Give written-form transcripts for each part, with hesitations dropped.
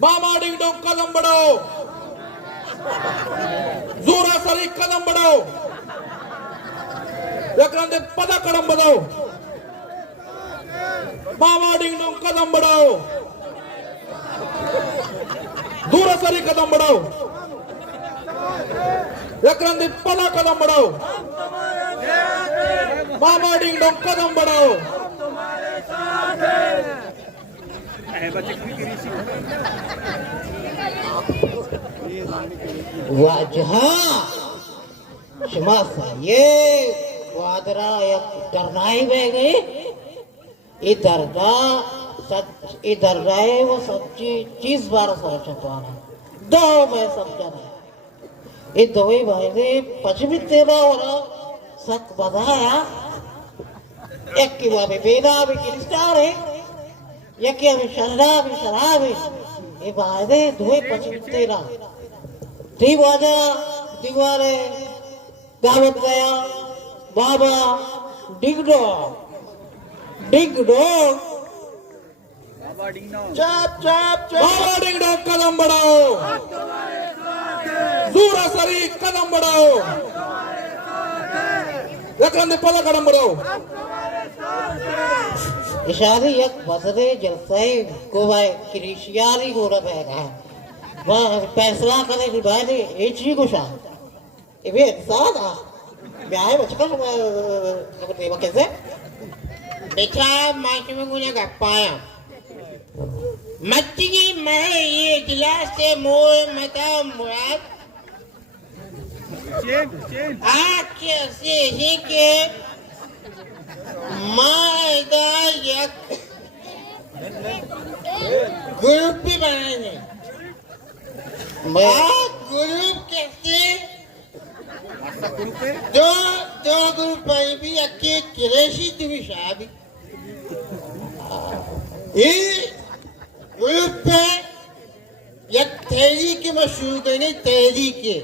मामा ding dong कदम बढ़ाओ, जोरा सरी कदम बढ़ाओ, याकरांदे पदा कदम बढ़ाओ, मामा डिंग डोंग कदम बढ़ाओ, जोरा सरी कदम बढ़ाओ, याकरांदे पदा कदम बढ़ाओ, मामा डिंग डोंग कदम बढ़ाओ। wajah semasa ye wadra ya darnai begi इधर रहे वो सच्ची चीज बार सर चुकाना दो मैं समझा नहीं ये दो ही भाई ने पश्चिमी तेरा और सक बताया एक की वाबे बेना भी किस्तार है एक की अभी शराब है ये भाई ने दो ही पश्चिमी तेरा दीवाजा दीवारे दावत गया बाबा डिगडो चाप चाप बाबा डिंग डोंग कदम बढ़ाओ, जोरा सरी कदम बढ़ाओ, याकरांदे पदा कदम बढ़ाओ। इशारे एक बसरे जलसाई को भाई क्रिशियारी हो रहा है वह फैसला करे कि भाई ने एक ही कुछ ये भी सादा ब्याह बचकर कब देवा कैसे बेचा माइक में मुझे गप्पाया मच्छी की मैं ये गिलास से मोए मता मुराद आखे से ही के मायदा एक ग्रुप भी बनाएंगे ग्रुप कैसे दो ग्रुप भी अक्के किरेशी तुम्हें शादी ये ग्रुप पे एक तहरीक के मशहूर करेंगे तहरीक के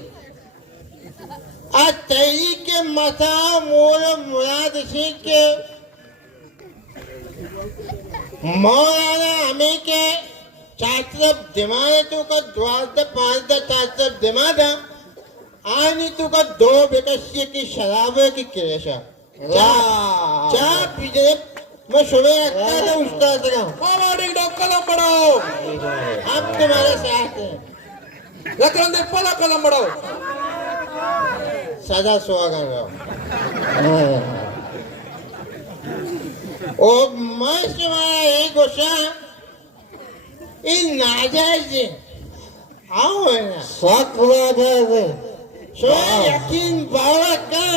आज तहरीक के मथा मोर मुराद से के मौलाना हमें के चार तरफ दिमाग तो का द्वार तक पांच तक चार तरफ दिमाग था आनी तो का दो बेकसिए की शराब की किरेशा चा पीछे मैं सुबह रखता था उस्ताद का मामा डिंग डोंग कदम बढ़ाओ, हम तुम्हारे साथ हैं याकरांदे पदा कदम बढ़ाओ। सदा सुहागन रहो ओ मैं तुम्हारा एक गुस्सा इन नाजायज आओ है ना शक नाजायज सो यकीन बाबा का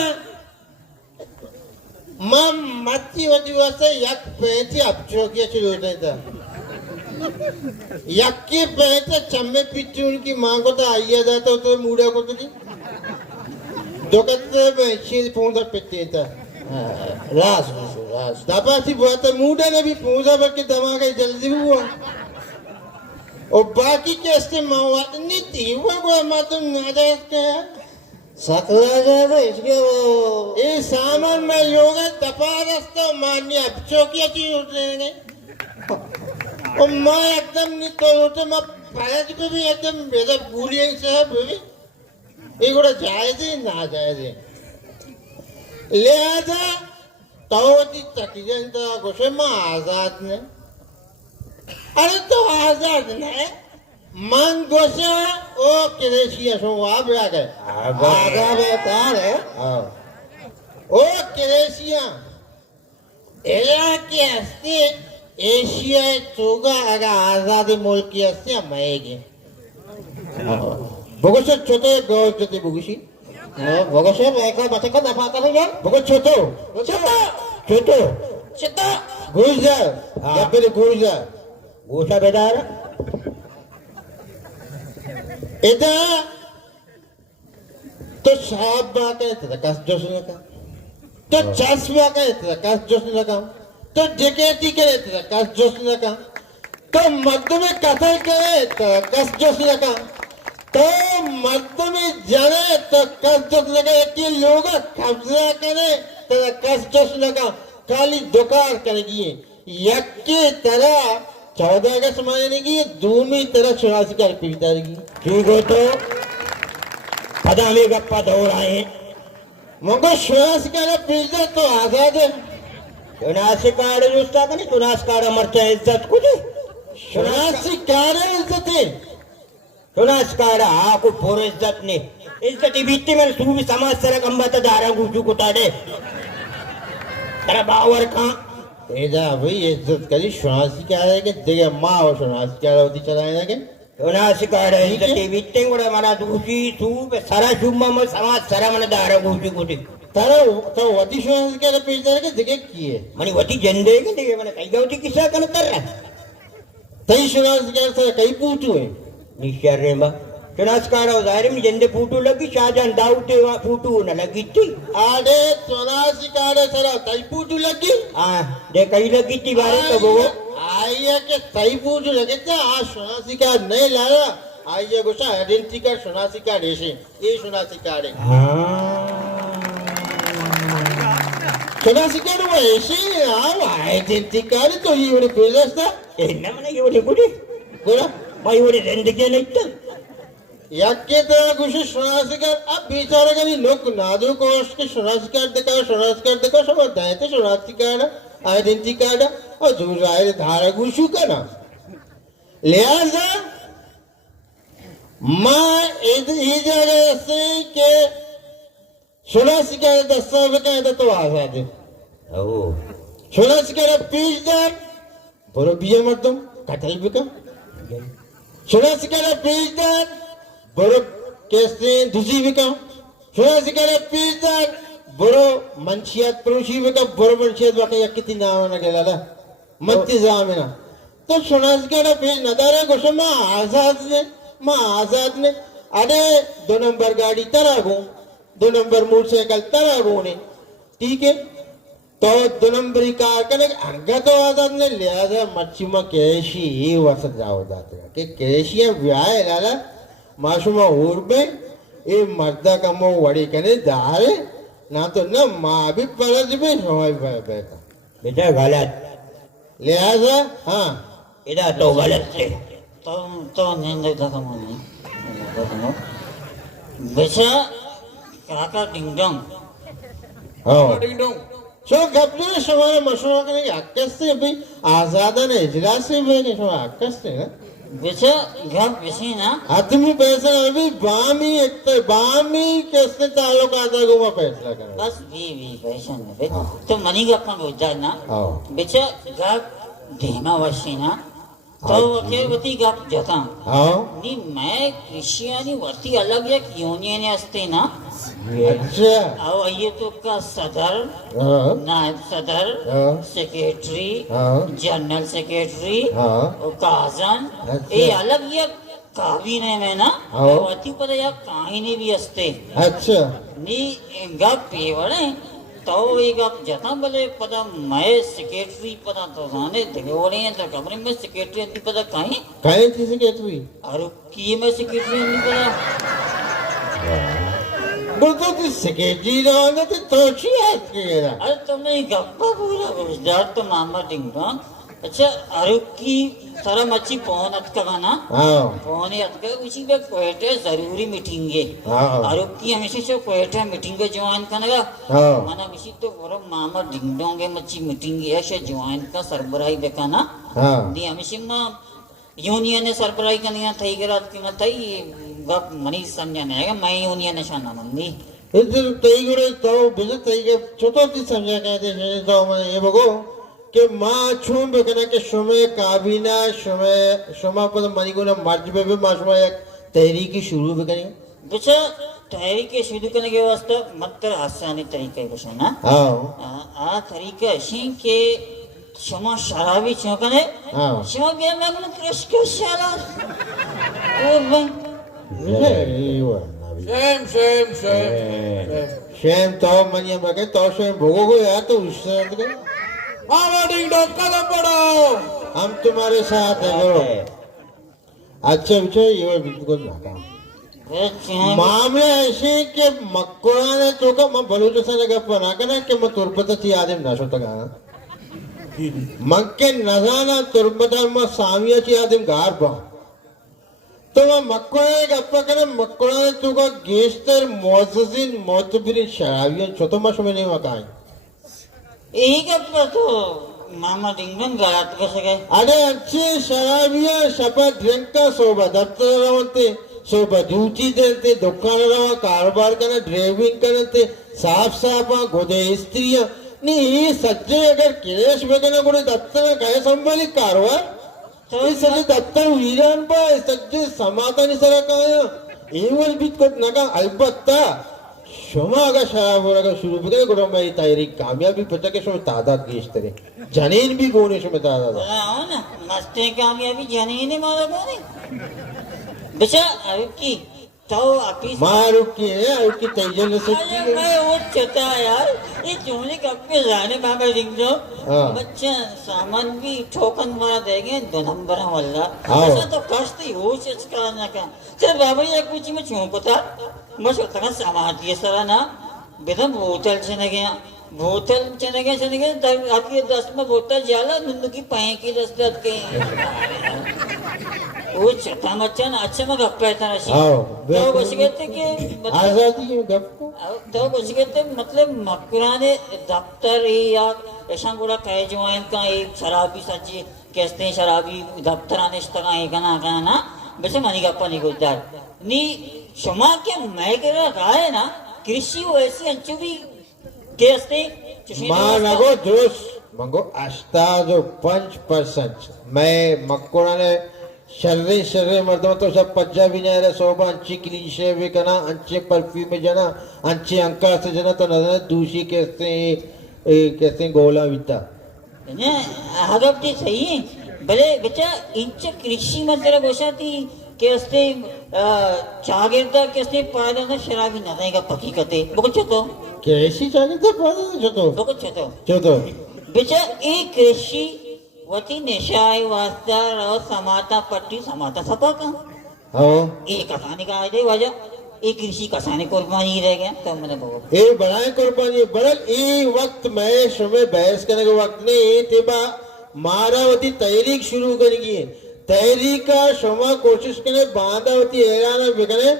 मम मत्ती वती वसे यक पैंती अपचोकिया शुरू होता था यक्की पैंते चम्मे पिच्ची उनकी माँ को तो आइया जाता तो मूड़ा को तो की दोकते में शील पूंजा पिच्ची था रास दबासी बात मूड़ा ने भी पूंजा पर के दमा के जल्दी हुआ और बाकी कैसे मवाद नहीं थी वो मैं तुम नाजायज के सकला जाए इसके वो ये सामान में लोग तपारस्त मान्य अपचोकिया चीज उठ रहे और मैं एकदम नहीं तो उठे मैं पैज को भी एकदम मेरा पूरी से है भी ये गोड़ा जायज ही ना जायज लिहाजा तो ती तकियन तो गोशे में आजाद ने अरे तो आजाद ने मन गोशा ओ किरेशिया सो आप आ गए आगा बेटा है ओ किरेशिया एला की हस्ती एशिया चोगा अगर आजादी मुल्क की हस्ती हमारे बगोशे छोटे गाँव चलते बगोशी बगोशे एक बच्चे को दफा करेंगे बगोश छोटो घुस जा या फिर घुस जा गोशा बेटा है इधर तो साहब बात है तेरा कस जोशने का तो चश्मा का है तेरा कस जोशने का तो जगेती के है तेरा कस जोशने का तो मध्य में कथल के है तेरा कस जोशने का तो मध्य में जाने तो कस जोशने का एक ही लोग कब्जा करे तेरा कस जोशने का काली दुकान करेगी यक्की तरह 14 अगस्त मनाने की दोनों ही तरफ 84 का पीड़िता रहेगी। ठीक हो तो पता हमें गप्पा दौड़ आए मगर 84 का पीड़िता तो आजाद है। चुनासी कार्ड जुस्ता का नहीं चुनास कार्ड मरता है इज्जत कुछ 84 कार्य इज्जत है। चुनास कार्ड हाँ को पूरे इज्जत ने इज्जत बीती में तू भी समाज सर कंबत दारा गुजू कुटा दे तेरा बावर कहाँ तेजा भाई इज्जत करी 84 कार्य के देगा माँ और 84 कार्य होती चलाए ना के चुनासी कार्ड इज्जत बीते को मना दूसरी तू पे सारा शुभ में समाज सर मन दारा गुजू कुटी तारा तो वती 84 कार्य पीड़िता के जगह की है मनी वती जंदे के देखे मैंने कई गौती किसा कन कर रहा तई 84 कार्य से कई पूछू है निश्चय रे बा चुनास कार्ड हो जाहिर में जंदे फूटू लगी शाहजहां दाऊदे वहाँ फूटू न लगी थी आड़े 84 कार्य सरा तई पूछू लगी हाँ दे कई लगी थी बारे तो वो आइए के तई पूछू लगे थे आज 84 कार्य नहीं लाया आइए गुस्सा आइडेंटिटी कार्ड 84 कार्ड ऐसे ये 84 कार्ड है हाँ 84 कार्ड वो ऐसे आओ आइडेंटिटी कार्ड तो ये उन्हें पेश था इन्हें मैंने ये बोले कुछ बोला भाई वो जिंदगी नहीं था याके तरह कुछ 84 कार्ड अब बेचारे का भी लोग नादो कोश के 84 कार्ड देखा सब बताए थे 84 कार्ड आइडेंटिटी कार्ड और जो जाहिर धारा गुशु का ना लिहाजा माँ ये जगह से के 84 कार्ड 10 रुपए तो आजाद है ओ 84 कार्ड पीस दर बरो बिया मर्दम कटल बिका 84 कार्ड पीस दर बरो कैसे दूसरी बिका 84 कार्ड पीस दर बरो मंशियत प्रोशी बिका बरो मंशियत वाकई कितनी नाम ना गेला मत्ती जामेना तो 84 कार्ड पीस नदारे गोशमा आजाद ने अरे 2 नंबर गाड़ी तरागो 2 नंबर मोटरसाइकिल तरागो ने ठीक है तो 2 नंबरी कार कने अंगा तो आजाद ने लिहाजा मच्छी में कैशी वसत जाओ जाते हैं कि कैशी व्याह लाला माशुमा और में ये मर्दा का मो वड़ी कने दारे ना तो ना माँ भी परज भी समय बैठा बेटा गलत लिहाजा हाँ इधर तो गलत है तो नींद देखा मैंने बेचा काका डिंग डोंग हाँ सो गप्पे समारे मशवरा करने के आकस से भी आजादा ने इजलास से भी के समारे आकस से ना बेचा गप बेची ना आदमी पैसा अभी बामी एक तो बामी कैसे ताल्लुक आता है गुमा फैसला करना बस भी पैसा ना बे तो मनी गप्पा बोलता ना हाँ बेचा गप देना वशी ना तो के वती गप जाता हाँ नी मैं क्रिश्चियनी वती अलग एक यूनियन असते ना अच्छा अब ये तो का सदर हाँ नायब सदर हाँ सेक्रेटरी हाँ जनरल सेक्रेटरी हाँ और काजन अच्छा। ये अलग ये काबिने में ना हाँ। वती पर या काहिनी भी असते अच्छा नी गप पेवड़े तो ये गप जता बोले पता मैं सेक्रेटरी पता तो जाने देवड़े हैं तो कमरे में सेक्रेटरी नहीं पता कहीं कहीं थी से कहती हुई और किए में सेक्रेटरी नहीं पता बोलते थे सेक्रेटरी रहोगे तो चाहिए केरा अरे तुमने गप्पा बोला गुजरात तो मामा डिंगा अच्छा अरुक की सारा मच्छी पौन अटका गाना हाँ पौने अटका उसी पे कोयटे जरूरी मीटिंग है हाँ अरुक की हमेशा से कोयटे मीटिंग के ज्वाइन करनेगा हाँ माना मिसी तो बरो मामा डिंगडोंगे मच्छी मीटिंग है से ज्वाइन का सरबराही बेकाना हाँ दी हमेशा में यूनियन ने सरबराही करनी है थई के रात की मत थई गप मनी समझने है मैं यूनियन शाना मंदी इधर तई गुरे तो बिजत तई के छोटो ती समझा कहते हैं तो मैं ये बगो कि माँ छूम बेकना के शुमे काबिना शुमा पर मनी को ना मर्ज पे भी माशुमा एक तहरीकी शुरू बेकनी बेचा तहरीक के शुरू करने के वास्ते मत आसानी तरीके को ना हाँ आ तरीका ऐसी के क्षमा शराबी चौकने हाँ क्षमा भी मैं अपने क्रश के शाला ओ भाई ये वो ना भी सेम शेम तो मनिया बके तो शेम भोगो को यार तो उससे के मामा डिंग डोंग कदम बढ़ाओ हम तुम्हारे साथ है बरो अच्छा बिचारे ये वो बिल्कुल नाकाम मामला ऐसे कि मक्कोड़ा ने तो का मैं बलूचिस्तान का पना करना कि मैं तुरपता थी आदम ना सोता गाना मग के नजाना तुरबता मग सामियाची आदिम गार बा तो मग मक्कोळा गप्पा करे मक्कोळा तुका गेस्टर मोजसिन मोतबिरी शराबियन छोतो मशमे नाही वा काय यही गप्पा तो मामा डिंगन गळात कसं काय अरे अच्छे शराबिया शपथ ड्रिंका सोबत दफ्तर रावते सोबत ड्यूटी देते दुकान रावा कारोबार करना ड्राइविंग करते साफ साफा गोदे स्त्रिया नी सज्जे अगर केश वगैरह कोणी दफ्तर काय संभाली कारवार हे सगळे दफ्तर वीरान पाय सज्जे समाधानी सरा काय एवल बीत कोत नका अलबत्ता शोमा अगर शराब अगर शुरू बगे गुरु में तैयारी कामयाबी पता के शो तादाद गेश तरे जनीन भी गोने शो में तादाद हो ना मस्ते कामयाबी जाने ही नहीं मारा कोने बच्चा अब की तो ऑफिस मारू की है और की तेजल से अरे मैं वो चता यार ये चोली कब पे जाने बाबा डिंगो हाँ। बच्चा सामान भी ठोकन मारा देंगे 2 नंबर वाला हाँ। ऐसा तो कष्ट ही हो चुका ना का चल बाबा ये कुछ में छू पता बस उतना सामान ये सारा ना बेदम बोतल चने गया चने गए तब आपके 10 में बोतल जाला नंदू की पाए की 10 के वो चता मच्छन अच्छा मग गप्पा येता अशी हाँ, तो बस कहते कि मतलब आजादी है गप्पो तो बस कहते मतलब मकुराने दफ्तर या ऐसा गुड़ा कहे जो है इनका एक शराबी सच्ची कहते हैं शराबी दफ्तर आने इस्तना है कना ना वैसे मनी गप्पा नहीं होता नी क्षमा के मैं कह रहा है ना कृषि वैसी अंचु भी कहते मा नगो जोश मंगो अस्ता जो 5% मैं मक्कोड़ा ने शर्रे मर्दों तो सब पज्जा भी नहीं रहे सोबा अंची क्लीशे भी करना अंचे परफ्यूम में जाना अंचे अंका से जाना तो नजर दूसरी कहते गोला विता ने हगपटी सही है भले बच्चा इंच कृषि मंत्र गोशाती केस्ते चागिरदा केस्ते पायदा ना शराबी ना देगा पकी कते बको छतो कैसी चाहिए तो पता तो बको छतो चलो बच्चा एक कृषि वती निशाय वास्ता और समाता पट्टी समाता सपा का हाँ एक कसाने का आए थे वजह एक कृषि कसाने कुर्बानी रह गया तो मैंने बहुत ये बनाए कुर्बानी बरल ये वक्त मैं समय बहस करने के वक्त ने तेबा मारावती तहरीक शुरू करेगी तहरीक का शोमा कोशिश करे बांधावती हैरान बिगड़े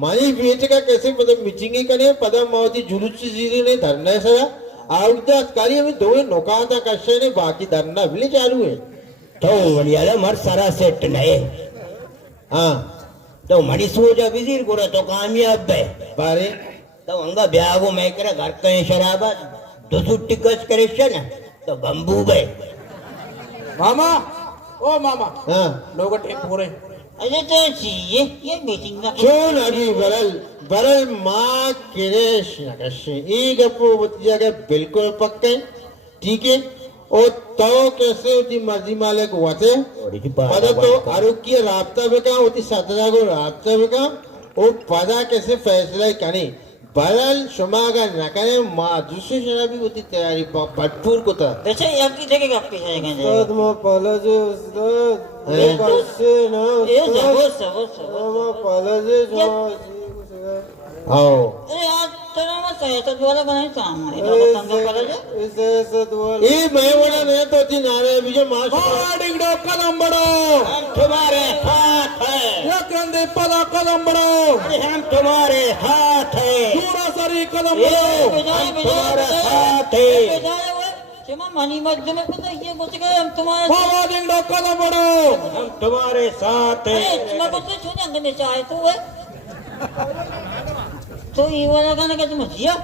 मनी बेच का कैसे मतलब मिचिंग करे पदम मावती जुलूस जीरे ने धरना सरा आवदास कार्य में दो नौकाता कश्य ने बाकी धरना भी चालू है तो वलियाला मर सारा सेट नहीं हाँ तो मनी सोचा विजिर गुरा तो कामयाब है बारे तो अंगा ब्यागो मैं करे घर कहीं शराबा दुसुट्टी कस करे ना तो बम्बू बे मामा ओ मामा हाँ लोग टेप हो रहे अरे तो चाहिए ये मीटिंग का चोन अभी बरल बरल माँ किरेश नकश एक अपो बतिया के बिल्कुल पक्के ठीक है और तो कैसे उठी मर्जी माले को वाते पदा तो आरोग्य राब्ता बेका उठी सतरा को राब्ता बेका वो पदा कैसे फैसला करनी बरल शुमागा नकने माँ दूसरी शराबी होती तैयारी पटपूर को था वैसे आपकी देखेगा पीछे जाएंगे मैं पहले से उस्ताद ये कैसे ना ये सब मैं पहले से आओ अरे यार तेरा मत सही तो द्वारा बनाए काम है तो तंग कर ले इसे द्वारा ये मैं वाला नहीं तो थी नारे विजय माश डिंग डॉग कदम बढ़ो हम तुम्हारे हाथ है ये कंधे पदा कदम बढ़ो अरे हम तुम्हारे हाथ है पूरा शरीर कदम ये बढ़ो हम तुम्हारे साथ है क्षमा मनी मध्य में पता ये कुछ गए हम तुम्हारे मामा डिंग डॉग कदम बढ़ो हम तुम्हारे साथ अरे है क्षमा को तो छूने अंगने चाहे तो है तो ये वाला गाना का तुम जिया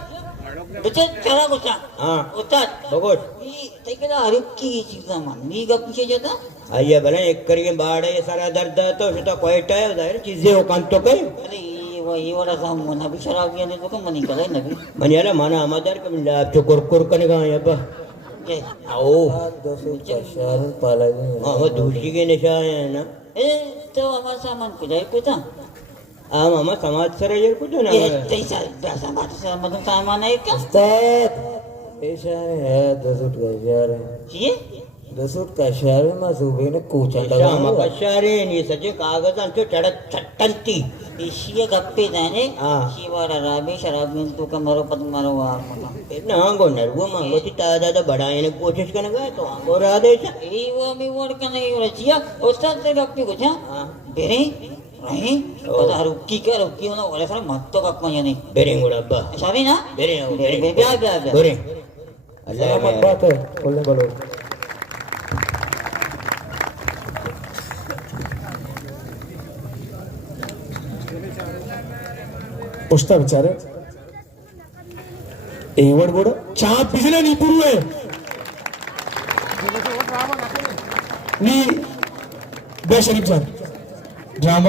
बच्चे चला गुस्सा हाँ उतर बगोट ये तेरा आरोप की चीज़ मन नहीं का पीछे जाता आइए भले एक करिए बाढ़ है सारा दर्द है तो तो कोई टाइम जाहिर चीजें हो काम तो कहीं अरे ये वाला काम मना भी शराब पिया नहीं तो कम मनी करे ना भी मनियाला माना हमारे का मिला आप जो कुरकुर करेगा यहाँ पर ये आओ हाँ वो दूसरी के निशा है ना ए तो हमारा सामान को जाए को था आम हमारा समाज सर ये कुछ ना ये तैसा दस बात से मतलब सामान है क्या ऐसा है 10 उठ गए यार ये दसोट कशारे मा सुबह ने कोचा श्यामा कशारे नी सजे कागजांचे चढत छट्टंती इशिया गप्पे जाने हा. शिवारा राबे शराबीन तू का मरो पद मरो वार मका नांगो नरवो मांगो ती दादा बढ़ाने की कोशिश करने गए तो आंगो रहा दे ए वो मी वोड का नहीं रचिया उस्ताद से गप्पे को जा हां बेरे रही पता रुकी का रुकी होना वाले सारे मत तो गप्पा यानी बेरिंगुड़ा अब्बा शादी ना बेरे बेरे ब्या बेरे अल्लाह सलामत बात है बोलने बोलो पुष्टा बिचारे एवढ गोड चहा पिजले नी पूर्वे नी बे शरीफ जान ड्रामा